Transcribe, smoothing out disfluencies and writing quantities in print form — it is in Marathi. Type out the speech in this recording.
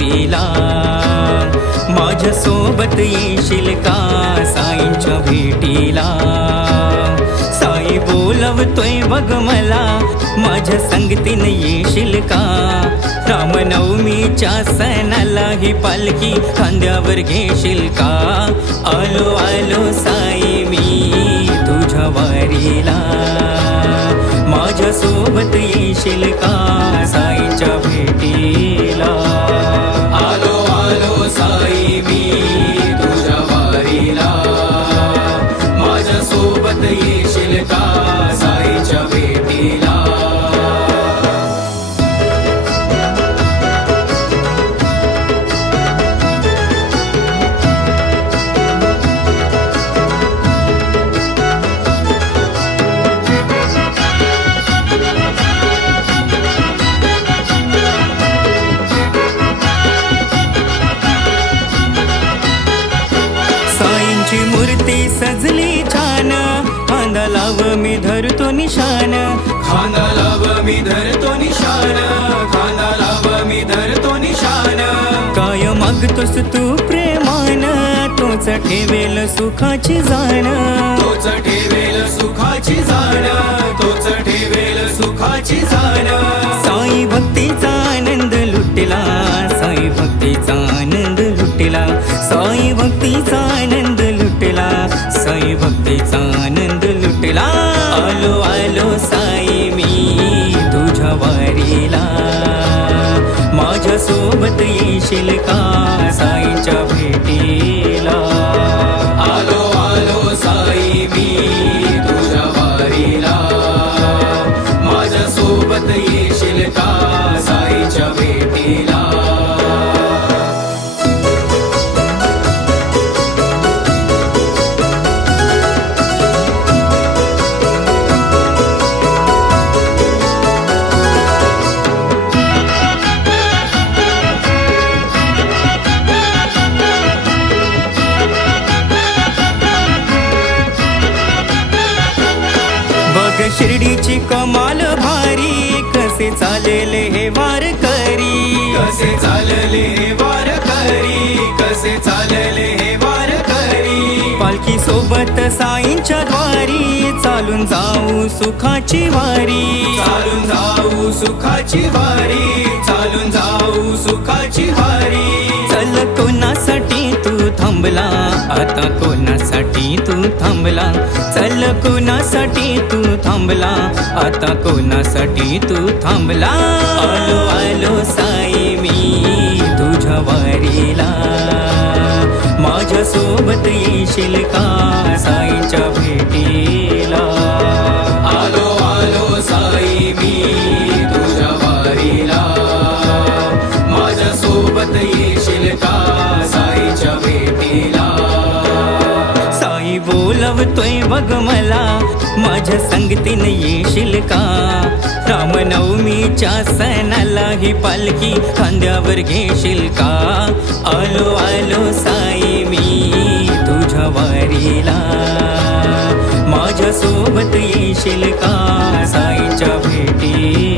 वारीला माझ्या सोबत येशील का साईंच्या भेटीला साई बोलवतोय बघ मला माझ्या संगतीन येशील का रामनवमीच्या सणाला ही पालखी खांद्यावर घेशील का आलो आलो साई मी तुझ्या वारीला माझ्या सोबत येशील का साईच्या भेटीला आलो आलो साई मी तुझ्या वारीला माझ्या सोबत येशील का साईच्या भेटीला मूर्ती सजली छान खांदा लाव मी धरतो निशान खांदा लाव मी धरतो निशान खांदा लाव मी धरतो निशान काय मागतोस तू प्रेमान तोच ठेवेल सुखाची जाण तोच ठेवेल सुखाची जाण तोच ठेवेल सुखाची जाण साई भक्तीचा आनंद लुटला साई भक्तीचा आनंद लुटला साई भक्तीचा आनंद लुटला साई भक्तीचा आनंद लुटला आलो आलो साई मी तुझ्या वारीला माझ्या सोबत येशील का साईच्या भेटीला आलो आलो साई मी तुझ्या वारीला माझ्या सोबत येशील का साईच्या भेटीला शिर्डीची कमाल भारी कसे चालले हे वारकरी कसे चालले हे वारकरी कसे चालले हे वारकरी पालखी सोबत साईंच्या द्वारी चालून जाऊ सुखाची वारी चालून जाऊ सुखाची वारी चालून जाऊ सुखाची वारी चल कोणासाठी तू थांबला आता कोणासाठी तू थांबला चल कोणासाठी तू थांबला आता कोणासाठी तू थांबला आलो आलो साई मी तुझ्या वारीला माझ्या सोबत येशील का साईच्या भेटीला आलो आलो साई मी तुझ्या वारीला माझ्या सोबत येशील का साईच्या भेटीला साई बोलवतोय बघ मला माझ्या संगतीन येशील का रामनवमीच्या सणाला ही पालखी खांद्यावर घेशील का आलो आलो साई मी तुझ्या वारीला माझ्या सोबत येशील का साईच्या भेटी